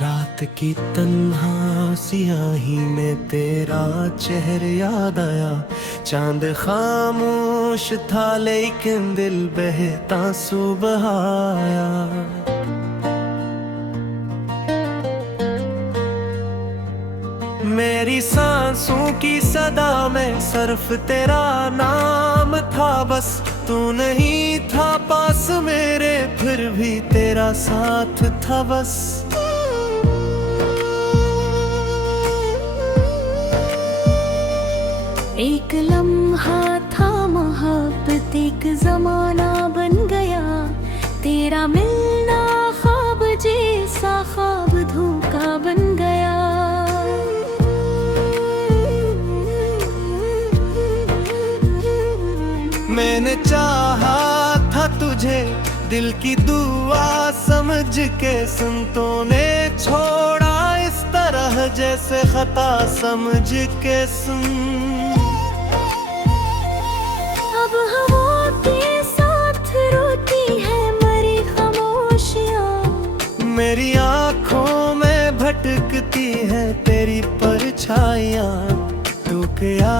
रात की तन्हा सियाही में तेरा चेहरा याद आया। चांद खामोश था लेकिन दिल बहता सुबह आया। मेरी सांसों की सदा में सिर्फ तेरा नाम था बस। तू नहीं था पास मेरे फिर भी तेरा साथ था बस। एक लम्हा था मोहब्बत एक जमाना बन गया। तेरा मिलना ख्वाब जैसा ख्वाब धोखा बन गया। मैंने चाहा था तुझे दिल की दुआ समझ के, संतों ने छोड़ा इस तरह जैसे खता समझ के। सुन अब हवा के साथ रोती है मरी खामोशियाँ। मेरी आँखों में भटकती है तेरी परछाइयाँ। तू गया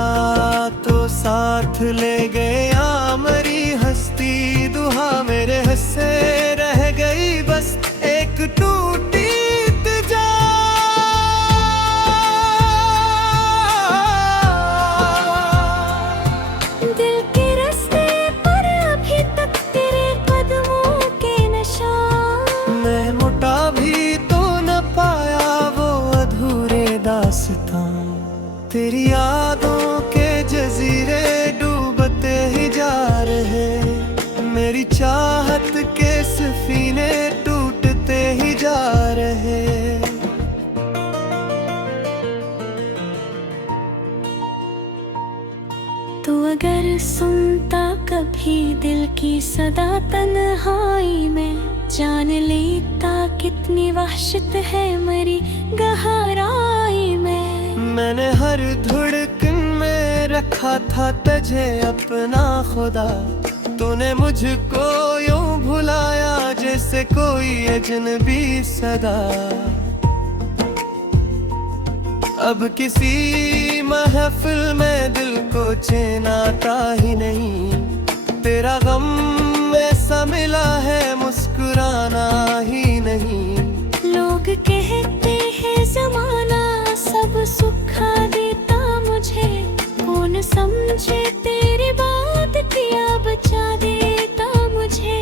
तो साथ ले गया मरी हस्ती। दुहा मेरे हंसे रह गई बस एक टूटी जा। दिल के रास्ते पर अभी तक तेरे कदमों के निशान। मैं मुटा भी तो न पाया वो अधूरे दास्तां। तेरी यादों के जजीरे डूबते ही जा रहे। मेरी चाहत के सफीने टूटते ही जा रहे। तू अगर सुनता कभी दिल की सदा तन्हाई में, जान लेता कितनी वहशत है मरी गहराई में। मैंने हर धड़कन में रखा था तुझे अपना खुदा। तूने मुझको यूं भुलाया जैसे कोई अजनबी सदा। अब किसी महफिल में दिल को चैन आता ही नहीं। तेरा गम ऐसा मिला है मुस्कुराना ही नहीं। लोग कहते हैं जमाना सब सुखा देता मुझे। कौन समझे तेरी बात किया बचा देता मुझे।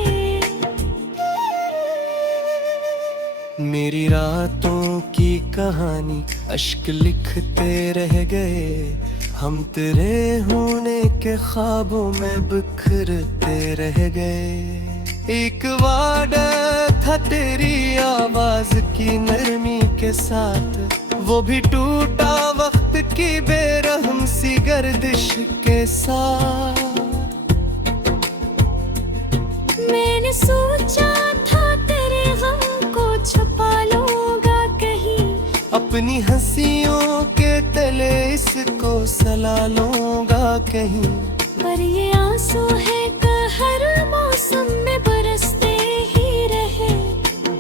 मेरी रातों की कहानी अश्क लिखते रह गए। हम तेरे होने के ख्वाबों में बिखरते रह गए। एक वादा था तेरी आवाज की नरमी के साथ, वो भी टूटा वक्त की बेरहम सी गर्दिश के साथ। मैंने सोचा था तेरे गम को छुपा लूंगा कहीं। अपनी हंसियों के तले इसको सला लूंगा कहीं। पर ये आंसू है हर मौसम में बरसते ही रहे।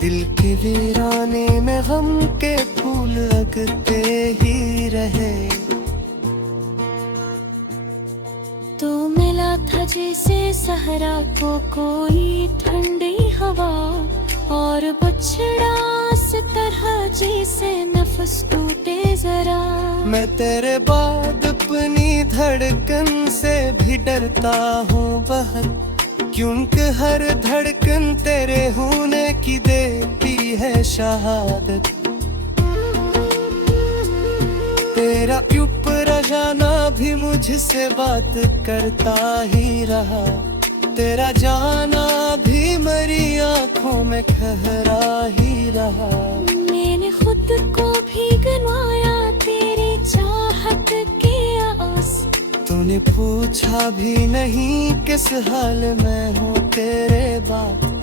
दिल के वीराने में गम के फूल लगते ही रहे। तो मिला था जैसे सहरा को कोई ठंडी हवा, और बछड़ा से तरह जैसे नफस टूटे जरा। मैं तेरे बाद अपनी धड़कन से भी डरता हूँ बहुत, क्योंकि हर धड़कन तेरे होने की देती है शहादत। तेरा ऊपर जाना भी मुझसे बात करता ही रहा। तेरा जाना भी मेरी आँखों में ठहरा ही रहा। मैंने खुद को भी गंवाया तेरी चाहत के आस। तूने पूछा भी नहीं किस हाल में हूँ तेरे बाद।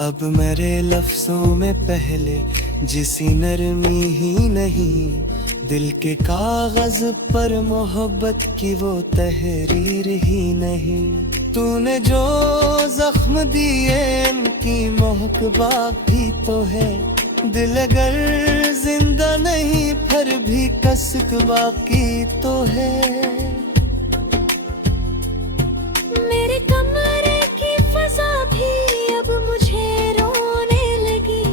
अब मेरे लफ्जों में पहले जिसी नरमी ही नहीं, दिल के कागज पर मोहब्बत की वो तहरीर ही नहीं। तूने जो जख्म दिए उनकी महक बाकी तो है। दिल अगर जिंदा नहीं फिर भी कसक बाकी तो है। मेरे कमरे की फजा भी अब मुझे रोने लगी।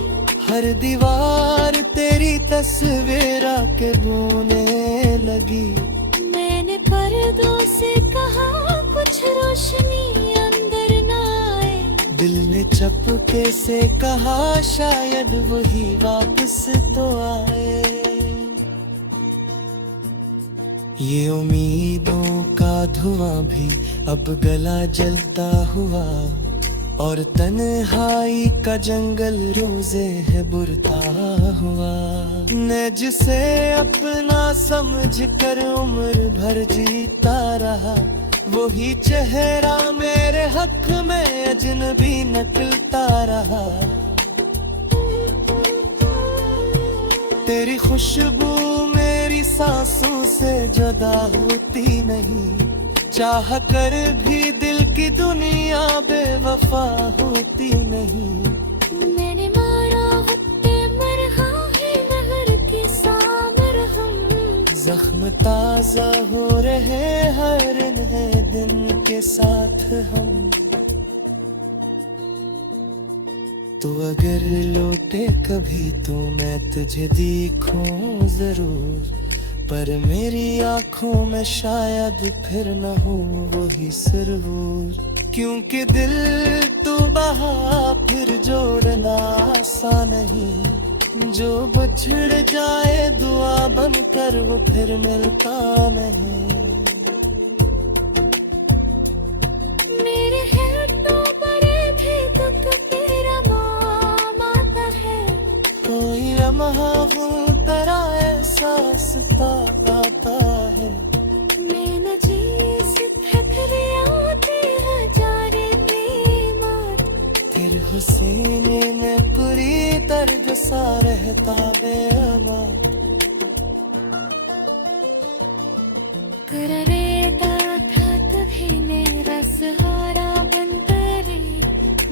हर दीवार तेरी तस्वीर के बोने लगी। मैंने पर्दों से कहा कुछ रोशनी अंदर ना आए। दिल ने चपके से कहा शायद वही वापस तो आए। ये उम्मीदों का धुआं भी अब गला जलता हुआ, और तन्हाई का जंगल रोजे है बुरता हुआ। मैं जिसे अपना समझ कर उम्र भर जीता रहा, वही चेहरा मेरे हक में अजनबी निकलता रहा। तेरी खुशबू मेरी सांसों से जुदा होती नहीं। चाह कर भी दिल की दुनिया बेवफा होती नहीं। मैंने मारा हत्ते मरहा है नहर के सागर हम। जख्म ताजा हो रहे हर नए दिन के साथ हम। तो अगर लौटे कभी तो मैं तुझे देखूं जरूर, पर मेरी आंखों में शायद फिर न हो वही सुरूर। क्योंकि दिल तो बहा फिर जोड़ना आसान नहीं। जो बिछड़ जाए दुआ बनकर वो फिर मिलता नहीं। मेरे हिर्दों बड़े भी दुख तेरा नाम आता है। कोई लम्हा तरह एहसास आता है। मैं न जी से थक रही आती है जारे बेमार। तेरे हुसीने में पूरी दर्द सा रहता बेअबार। कररेता था तभी मेरा सहारा बनकर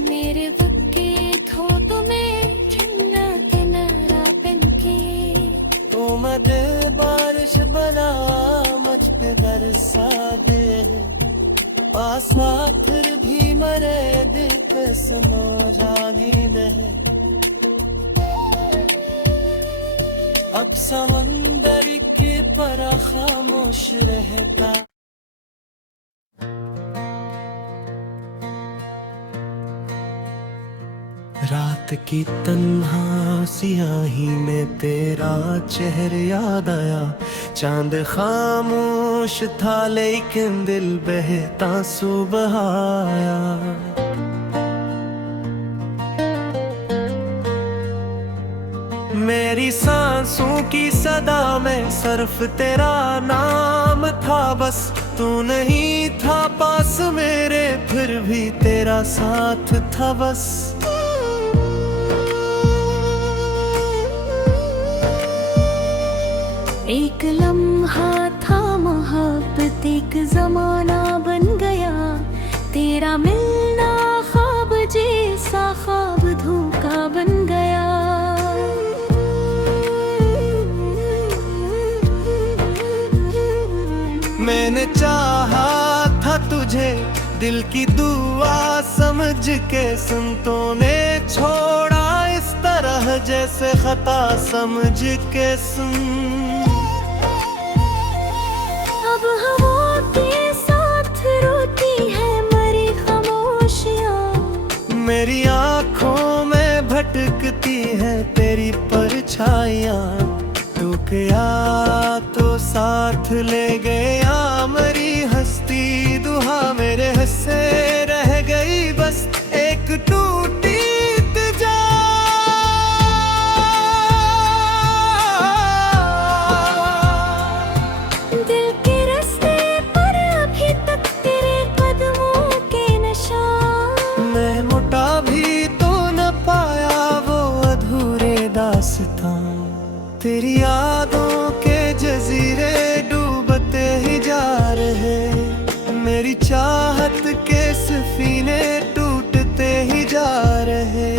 मेरे वक्के थो तुम्हें ठंडा किनारा बनके। तो मदे बारिश बना मुझ पे बरसा दे। आसमां फिर भी मरे दिल पे समो जागी रहे। अब समंदर के पर खामोश रहता। रात की तन्हा सियाही में तेरा चेहरा याद आया। चांद खामोश था लेकिन दिल बहता सुबह आया। मेरी सांसों की सदा में सिर्फ तेरा नाम था बस। तू नहीं था पास मेरे फिर भी तेरा साथ था बस। एक लम्हा था मोहब्बत एक जमाना बन गया। तेरा मिलना ख्वाब जैसा ख्वाब धोखा बन गया। मैंने चाहा था तुझे दिल की दुआ समझ के, सुनतों ने छोड़ा इस तरह जैसे खता समझ के सुन। अब हवा के साथ रोती है मरी खामोशियाँ। मेरी आँखों में भटकती है तेरी परछाइयाँ। तू क्या तो साथ ले गया मरी हस्ती दुहा मेरे हंसे रह गई बस एक टूटी जा। दिल के रास्ते पर अभी तक तेरे कदमों के निशान। मैं मुटा भी तो न पाया वो अधूरे दास्तां। तेरी यादों के मेरी चाहत के सफीने टूटते ही जा रहे।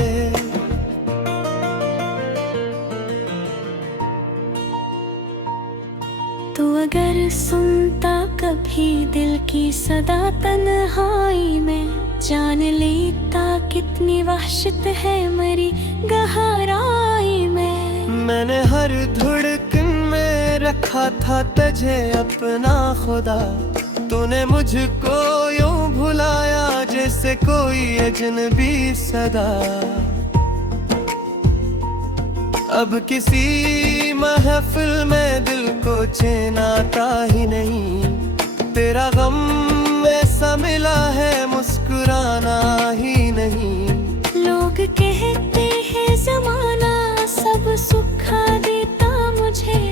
तू अगर सुनता कभी दिल की सदा तन्हाई में, जान लेता कितनी वहशत है मेरी गहराई में। मैंने हर धड़कन में रखा था तुझे अपना खुदा, तूने मुझको यूं भुलाया जैसे कोई अजनबी सदा। अब किसी महफिल में दिल को चैन आता ही नहीं, तेरा गम ऐसा मिला है मुस्कुराना ही नहीं। लोग कहते हैं जमाना सब सुखा देता मुझे,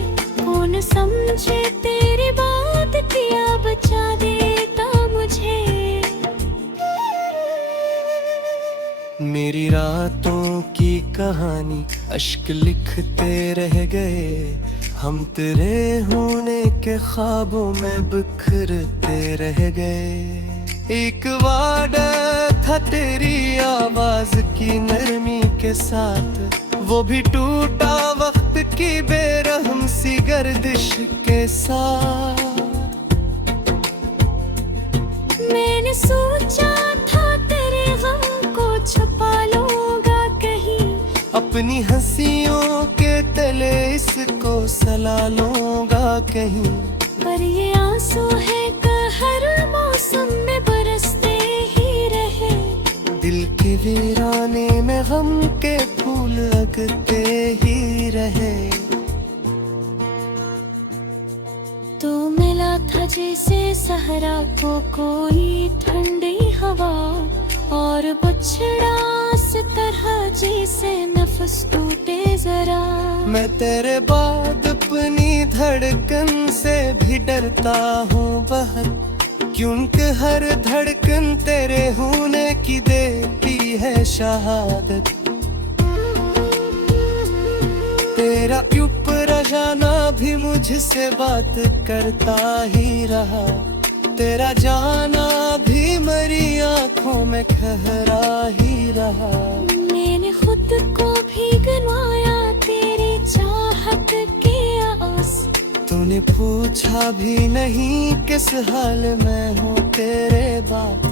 कौन समझे तेरी बात किया बचा देता मुझे। मेरी रातों की कहानी अश्क लिखते रह गए, हम तेरे होने के ख्वाबों में बिखरते रह गए। एक वादा था तेरी आवाज की नरमी के साथ, वो भी टूटा वक्त की बेरहम सी गर्दिश के साथ। मैंने सोचा था तेरे गम को छुपा लूंगा कहीं, अपनी हंसियों के तले इसको सला लूंगा कहीं। पर ये आंसू है कि हर मौसम में बरसते ही रहे। दिल के वीराने में गम के फूल लगते ही रहे। तो मिला था जैसे सहरा को कोई ठंडी हवा, और बछड़ा इस तरह जैसे नफस टूटे जरा। मैं तेरे बाद अपनी धड़कन से भी डरता हूँ बहुत, क्योंकि हर धड़कन तेरे होने की देती है शहादत। तेरा ऊपर जाना भी मुझसे बात करता ही रहा, तेरा जाना भी मेरी आंखों में ठहरा ही रहा। मैंने खुद को भी गंवाया तेरी चाहत की आस, तूने पूछा भी नहीं किस हाल में हूँ तेरे बाद।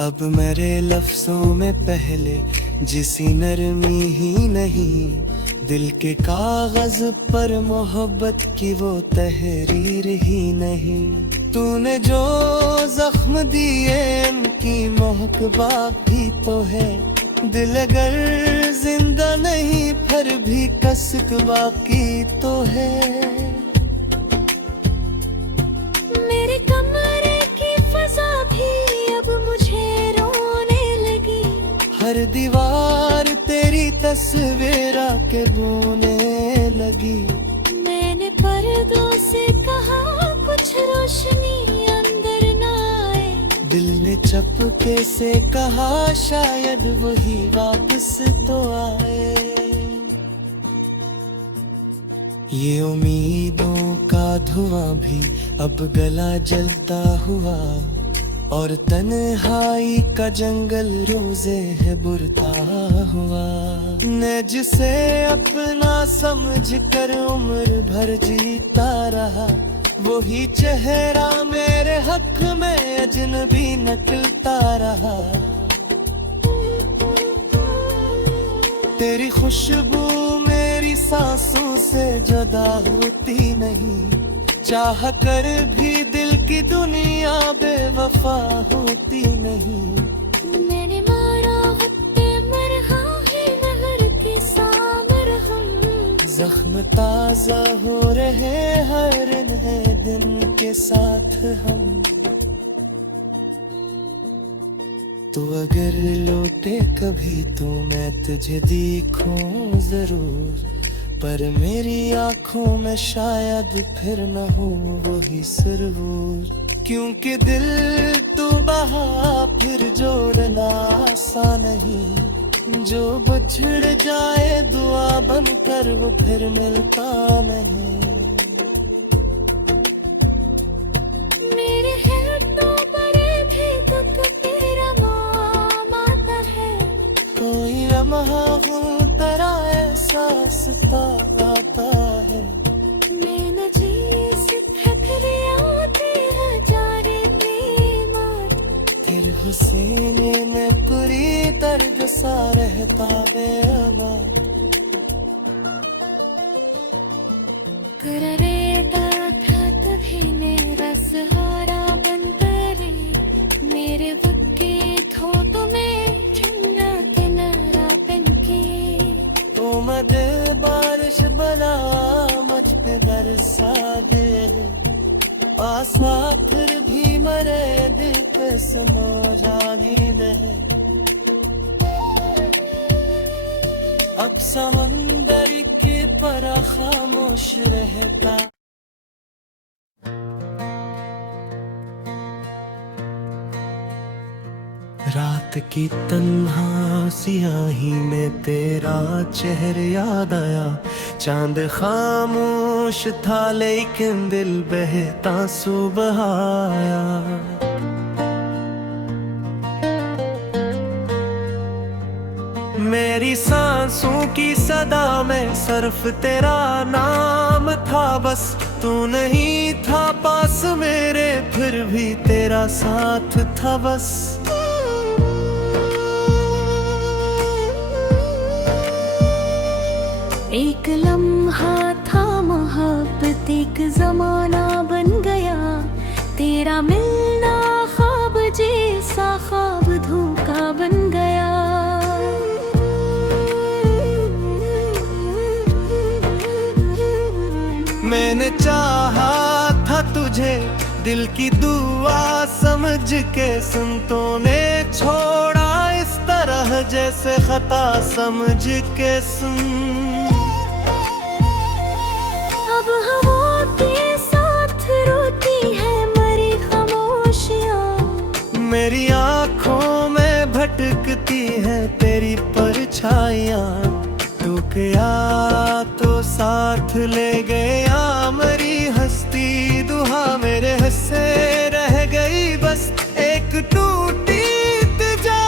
अब मेरे लफ्जों में पहले जिसी नरमी ही नहीं, दिल के कागज पर मोहब्बत की वो तहरीर ही नहीं। तूने जो जख्म दिए उनकी महक बाकी तो है, दिल अगर जिंदा नहीं फिर भी कसक बाकी तो है। मेरे कमरे की फजा भी अब मुझे रोने लगी, हर दीवार तेरी तस्वीर के बोने लगी। मैंने पर्दों से कहा कुछ रोशनी अंदर ना आए, दिल ने चपके से कहा शायद वही वापस तो आए। ये उम्मीदों का धुआं भी अब गला जलता हुआ, और तन्हाई का जंगल रोजे है बुरता हुआ। मैं जिसे अपना समझ कर उम्र भर जीता रहा, वही चेहरा मेरे हक में अजनबी निकलता रहा। तेरी खुशबू मेरी सांसों से जुदा होती नहीं, चाह कर भी दिल की दुनिया बेवफा होती नहीं। मैंने मारा हुक्के मरहा है नहर के सामर हम, जख्म ताजा हो रहे हर नए दिन के साथ हम। तो अगर लौटे कभी तो मैं तुझे देखूं जरूर, पर मेरी आंखों में शायद फिर न हो वही सुरूर। क्योंकि दिल तो बहा फिर जोड़ना आसान नहीं, जो बिछड़ जाए दुआ बनकर वो फिर मिलता नहीं। वहाँ वो तरह एहसास आता है। मैं न जीने से थक रहा तेरा जारे प्रेमात, तेरे हुस्न में पूरी दर्द सा रहता बेअबार। तेरा रेता था तभी मेरा सहारा बनकर, मेरे वक्के थो तुम्हें ठंडा किनारा बनके। तो मदे बारिश बना मुझ पे बरसा दे, आसमां फिर भी मरे दिल पे समो जागी रहे। अब समंदर के परा खामोश रहता। रात की तन्हा सियाही में तेरा चेहरा याद आया। चांद खामोश था लेकिन दिल बहता सुबह आया। मेरी सांसों की सदा में सिर्फ तेरा नाम था बस। तू नहीं था पास मेरे फिर भी तेरा साथ था बस। एक लम्हा था मोहब्बत एक जमाना बन गया, तेरा मिलना ख्वाब जैसा ख्वाब धोखा बन गया। मैंने चाहा था तुझे दिल की दुआ समझ के, सुनतों ने छोड़ा इस तरह जैसे खता समझ के सुन। अब हवा के साथ रोती है मरी खामोशियाँ, मेरी आँखों में भटकती है तेरी परछाइयाँ। तू गया तो साथ ले गया मरी हस्ती, दुहा मेरे हंसे रह गई बस एक टूटी तिजा।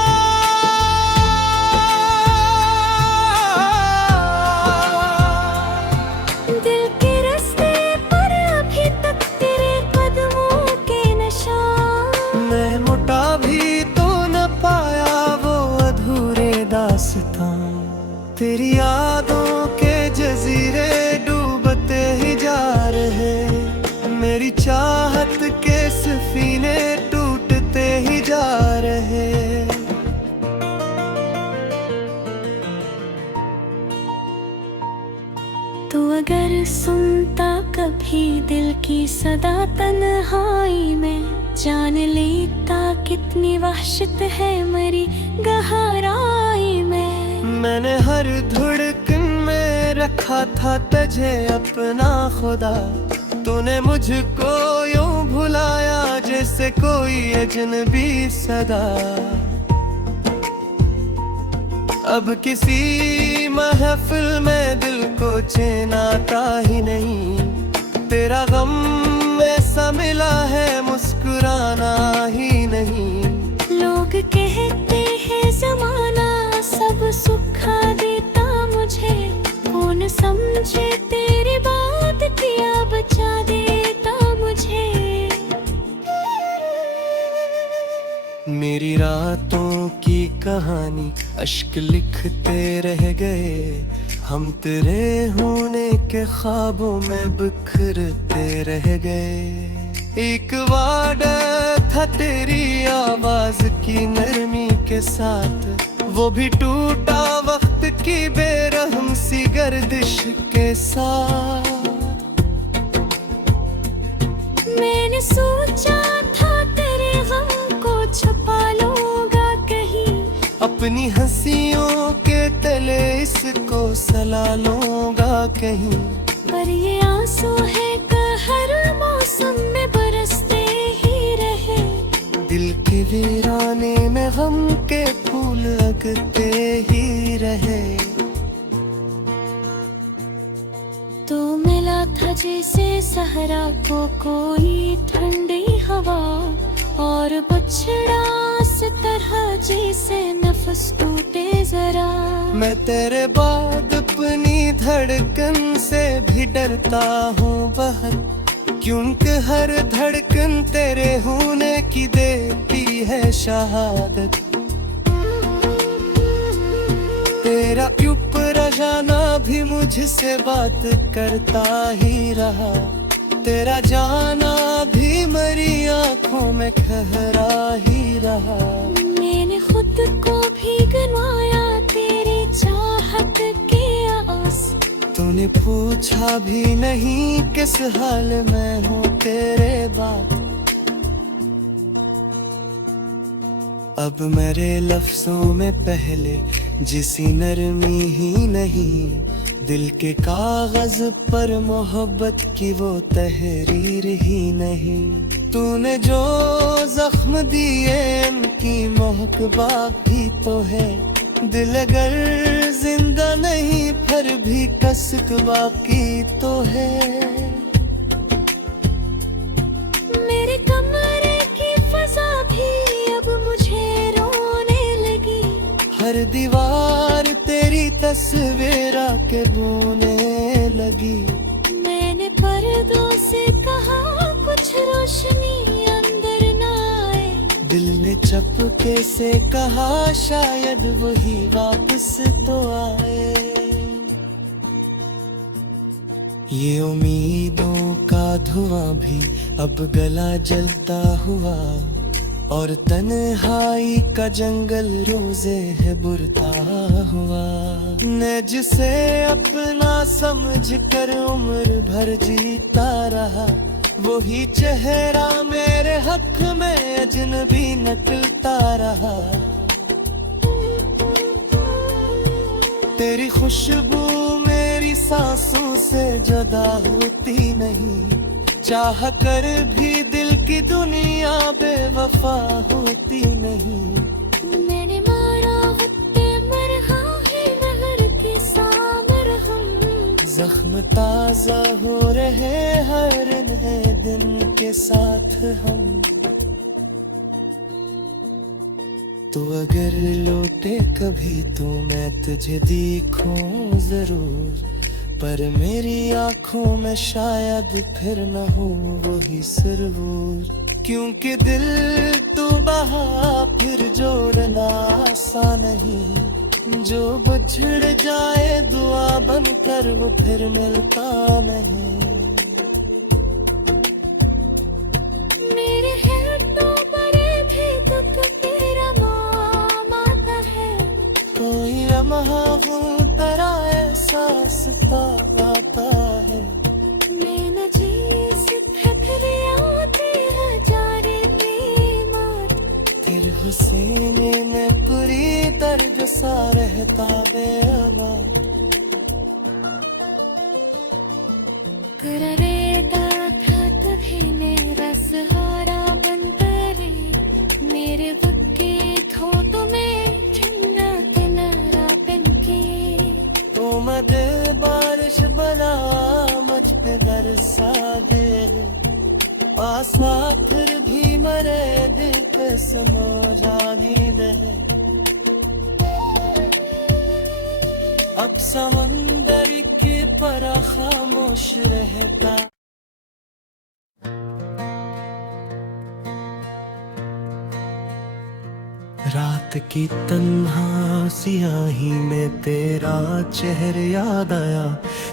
दिल के रास्ते पर अभी तक तेरे कदमों के निशान, मैं मुटा भी तो न पाया वो अधूरे दास्तां। तेरी यादों के जजीरे डूबते ही जा रहे, मेरी चाहत के सफीने टूटते ही जा रहे। तू अगर सुनता कभी दिल की सदा तन्हाई में, जान लेता कितनी वहशत है मरी गहराई में। मैंने हर धड़कन में रखा था तुझे अपना खुदा, तूने मुझको यूं भुलाया जैसे कोई अजनबी सदा। अब किसी महफिल में दिल को चैन आता ही नहीं, तेरा गम ऐसा मिला है मुस्कुराना ही नहीं। लोग कहते हैं जमाना सब सुखा देता मुझे, कौन समझे तेरी बात किया बचा देता मुझे। मेरी रातों की कहानी अश्क लिखते रह गए, हम तेरे होने के ख्वाबों में बिखरते रह गए। एक वादा था तेरी आवाज की नरमी के साथ, वो भी टूटा वक्त की बेरहम सी गर्दिश के साथ। मैंने सोचा था तेरे गम को छुपा लूंगा कहीं, अपनी हंसियों के तले इसको सला लूंगा कहीं। पर ये आंसू है हर मौसम में बरसते ही रहे, दिल के वीराने में गम के फूल लगते ही रहे। तो मिला था जैसे सहरा को कोई ठंडी हवा, और बछड़ा इस तरह जैसे नफस टूटे जरा। मैं तेरे बाद अपनी धड़कन से भी डरता हूँ बहुत, क्योंकि हर धड़कन तेरे होने की देती है शहादत। तेरा चुप जाना भी मुझसे बात करता ही रहा, तेरा जाना भी मेरी आंखों में ठहरा ही रहा। मैंने खुद को भी गंवाया तेरी चाहत के आस। तूने पूछा भी नहीं किस हाल में हूँ तेरे बाद। अब मेरे लफ्जों में पहले जिसी नरमी ही नहीं, दिल के कागज पर मोहब्बत की वो तहरीर ही नहीं। तूने जो जख्म दिए उनकी महक बाकी तो है, दिल अगर जिंदा नहीं फिर भी कसक बाकी तो है। मेरे कमरे की फजा भी अब मुझे रोने लगी। हर दीवार तेरी तस्वीर के बोने लगी। मैंने पर्दों से कहा कुछ रोशनी अंदर ना आए। दिल ने चपके से कहा शायद वही वापस तो आए। ये उम्मीदों का धुआं भी अब गला जलता हुआ, और तन्हाई का जंगल रोजे है बुरता हुआ। मैं जिसे अपना समझ कर उम्र भर जीता रहा, वही चेहरा मेरे हक में अजनबी नकलता रहा। तेरी खुशबू मेरी सांसों से जुदा होती नहीं, चाह कर भी दिल की दुनिया बेवफा होती नहीं। मैंने मारा हुक्के मरहा है नहर के सामर हम। जख्म ताजा हो रहे हर नए दिन के साथ हम। तो अगर लौटे कभी तो मैं तुझे देखूं जरूर, पर मेरी आंखों में शायद फिर न हो वही सुरूर। क्योंकि दिल तो बहा फिर जोड़ना आसान नहीं, जो बिछड़ जाए दुआ बनकर वो फिर मिलता नहीं। मेरे है तो बड़े भी दुख तेरा नाम आता है। कोई लम्हा वो तेरा एहसास आता है। मैं न जिस ठठरे आते हजारे बेमार। तेरे हुस्न में पूरी दर्द सा रहता बेअबार। कररेता था तुझे मेरा सहारा बन करे। मेरे वक्के थो तुम्हें ठंडा किनारा बन के। मदे बारिश बला मुझ पे बरसा दे, आसमां फिर भी मरे दिल पे समो जागी रहे। अब समंदर के पर खामोश रहता। रात की तन्हा सियाही में तेरा चेहरा याद आया।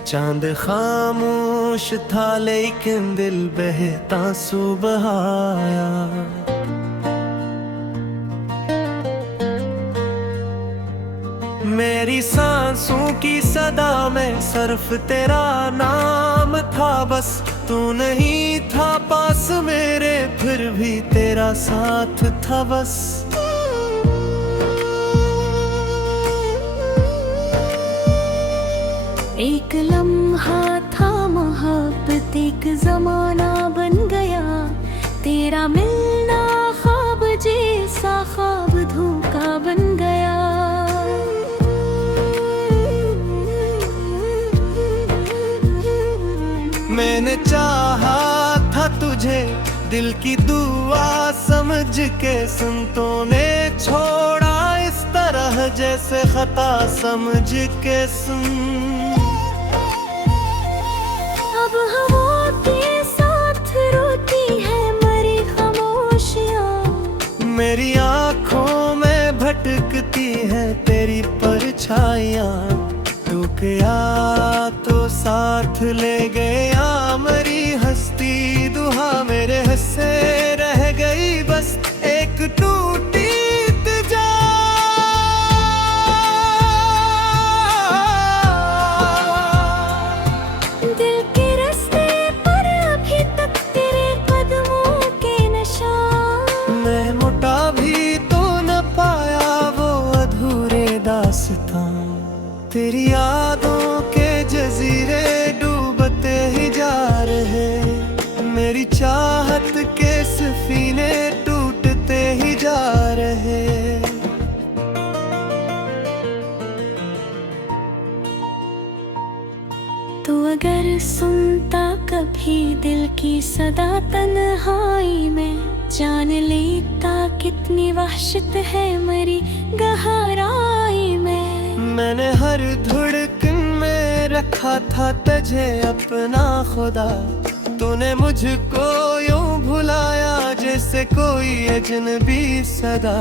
चांद खामोश था लेकिन दिल बहता सुबह आया। मेरी सांसों की सदा में सिर्फ तेरा नाम था बस। तू नहीं था पास मेरे फिर भी तेरा साथ था बस। एक लम्हा था मोहब्बत एक जमाना बन गया। तेरा मिलना ख्वाब जैसा ख्वाब धोखा बन गया। मैंने चाहा था तुझे दिल की दुआ समझ के संतों ने छोड़ा इस तरह जैसे खता समझ के सुन। अब हवा के साथ रोती है मरी खामोशियाँ, मेरी आँखों में भटकती है तेरी परछाइयाँ। तू गया तो साथ ले गया मरी हस्ती, दुहा मेरे हंसे रह गई बस एक टूटी जा। दिल के रास्ते पर अभी तक तेरे कदमों के निशान, मैं मुटा भी तो न पाया वो अधूरे दास्तां। तेरी यादों के जजीरे डूबते ही जा रहे, मेरी चाहत के सफीने टूटते ही जा रहे। तू अगर सुनता कभी दिल की सदा तन्हाई में, जान लेता कितनी वहशत है मरी गहराई में। मैंने हर धड़कन में रखा था तुझे अपना खुदा, तूने मुझको यूं भुलाया जैसे कोई अजनबी सदा।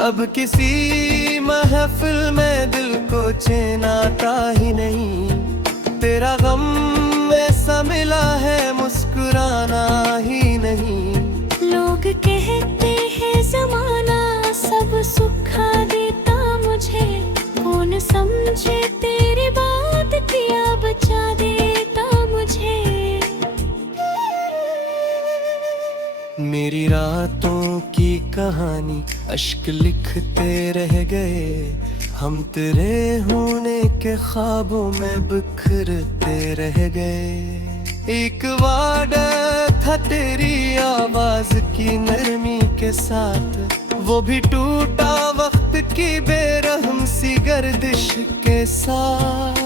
अब किसी महफिल में दिल को चैन आता ही नहीं, तेरा गम ऐसा मिला है मुस्कुराना ही नहीं। लोग कहते हैं जमाना सब सुखा देता मुझे, कौन समझे तेरी बात किया बचा देता मुझे। मेरी रातों की कहानी अश्क लिखते रह गए, हम तेरे होने के ख्वाबों में बिखरते रह गए। एक वादा था तेरी आवाज की नरमी के साथ, वो भी टूटा वक्त की बेरहम सी गर्दिश के साथ।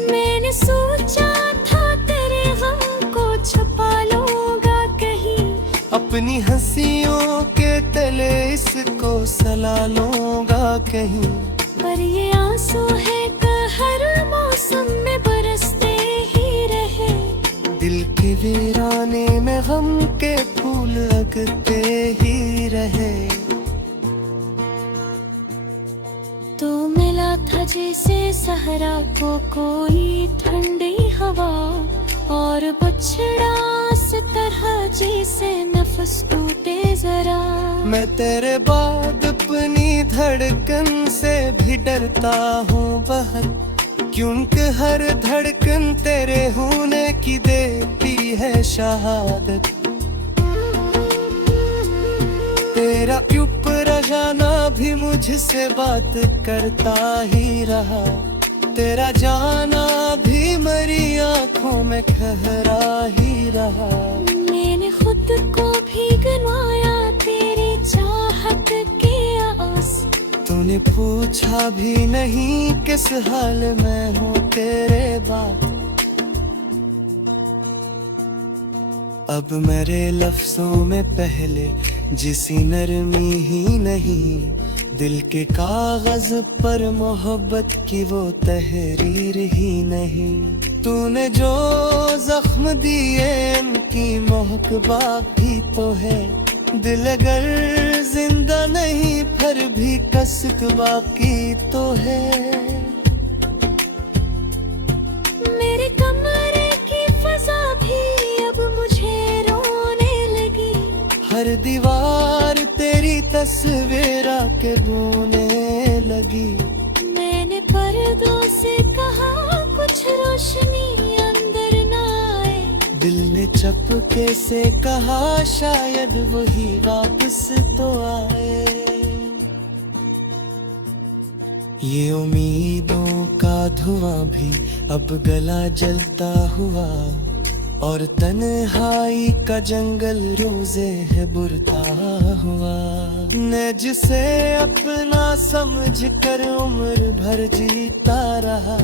मैंने सोचा था तेरे गम को छुपा लूंगा कहीं, अपनी हंसियों के तले इसको सला लूंगा कहीं। पर ये आंसू है हर मौसम में बरसते ही रहे, दिल के वीराने में गम के फूल लगते ही रहे। तो मिला था जैसे सहरा को कोई ठंडी हवा, और बछड़ा इस तरह जैसे नफस टूटे जरा। मैं तेरे बाद अपनी धड़कन से भी डरता हूँ बहुत, क्योंकि हर धड़कन तेरे होने की देती है शहादत। तेरा चुप रहना भी मुझसे बात करता ही रहा, तेरा जाना भी मरी आंखों में ठहरा ही रहा। मैंने खुद को भी गंवाया तेरी चाहत के आस, तूने पूछा भी नहीं किस हाल में हूँ तेरे बाद। अब मेरे लफ्जों में पहले जिसी नरमी ही नहीं, दिल के कागज पर मोहब्बत की वो तहरीर ही नहीं। तूने जो जख्म दिए उनकी महक बाकी तो है, दिल अगर जिंदा नहीं फिर भी कसक बाकी तो है। मेरे कमरे की फजा भी अब मुझे रोने लगी, हर दीवार तेरी तस्वीर के बोने लगी। मैंने पर्दों से कहा कुछ रोशनी अंदर ना आए, दिल ने चपके से कहा शायद वही वापस तो आए। ये उम्मीदों का धुआं भी अब गला जलता हुआ, और तन्हाई का जंगल रोजे है बुरता हुआ। मैं जिसे अपना समझ कर उम्र भर जीता रहा,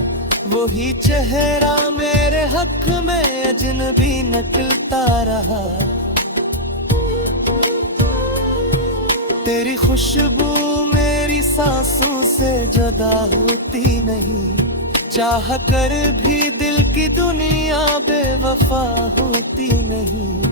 वही चेहरा मेरे हक में अजनबी नकलता रहा। तेरी खुशबू मेरी सांसों से जुदा होती नहीं, चाह कर भी दिल की दुनिया बेवफा होती नहीं।